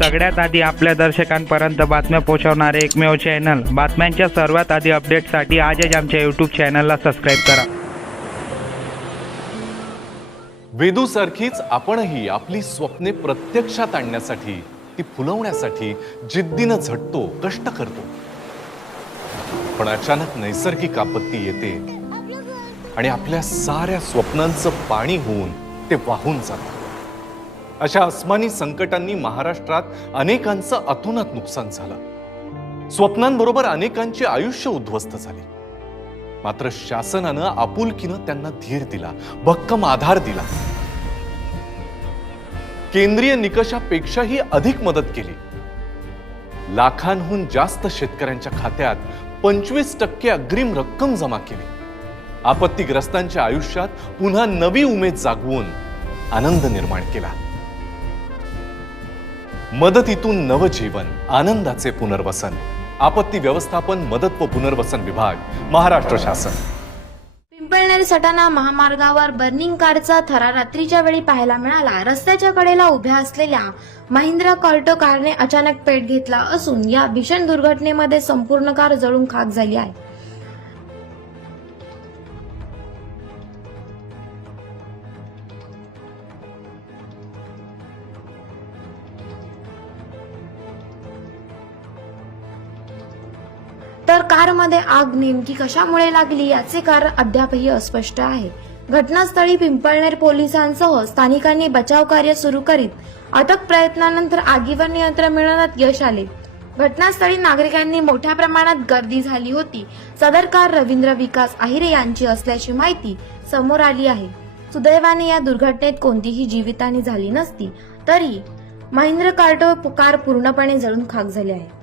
सगळ्यात आधी आपल्या दर्शकांपर्यंत बातम्या पोहोचवणारे एकमेव चॅनल बातम्यांच्या सर्वात आधी अपडेटसाठी आजच आमच्या यूट्यूब चॅनलला सबस्क्राईब करा. वेदूसारखीच आपणही आपली स्वप्ने प्रत्यक्षात आणण्यासाठी ती फुलवण्यासाठी जिद्दीनं झटतो कष्ट करतो. पण अचानक नैसर्गिक आपत्ती येते आणि आपल्या साऱ्या स्वप्नांचं पाणी होऊन ते वाहून जातं. अशा अस्मानी संकटांनी महाराष्ट्रात अनेकांचं अतोनात नुकसान झालं. स्वप्नांबरोबर अनेकांचे आयुष्य उद्ध्वस्त झाले. मात्र शासनानं आपुलकीनं त्यांना धीर दिला भक्कम आधार दिला. केंद्रीय निकषापेक्षाही अधिक मदत केली. लाखांहून जास्त शेतकऱ्यांच्या खात्यात पंचवीस टक्के अग्रिम रक्कम जमा केली. आपत्तीग्रस्तांच्या आयुष्यात पुन्हा नवी उमेद जागवून आनंद निर्माण केला. मदतीतून नवजीवन आनंदाचे पुनर्वसन. आपत्ती व्यवस्थापन मदत व पुनर्वसन विभाग महाराष्ट्र शासन. पिंपळनेर सटाणा महामार्गावर बर्निंग कारचा थरा रात्रीच्या वेळी पाहायला मिळाला. रस्त्याच्या कडेला उभ्या असलेल्या महिंद्रा कॉल्टो कारने अचानक पेट घेतला असून या भीषण दुर्घटनेमध्ये संपूर्ण कार जळून खाक झाली आहे. तर कारमध्ये आग नेमकी कशामुळे लागली याचे कारण अद्यापही अस्पष्ट आहे. घटनास्थळी पिंपळनेर पोलिसांसह स्थानिकांनी बचाव कार्य सुरू करीत अटक प्रयत्नानंतर आगीवर नियंत्रण मिळवण्यात यश आले. घटनास्थळी नागरिकांनी मोठ्या प्रमाणात गर्दी झाली होती. सदर कार रवींद्र विकास आहिरे यांची असल्याची माहिती समोर आली आहे. सुदैवाने या दुर्घटनेत कोणतीही जीवितहानी झाली नसती तरी महिंद्र कार्टो कार पूर्णपणे जळून खाक झाली आहे.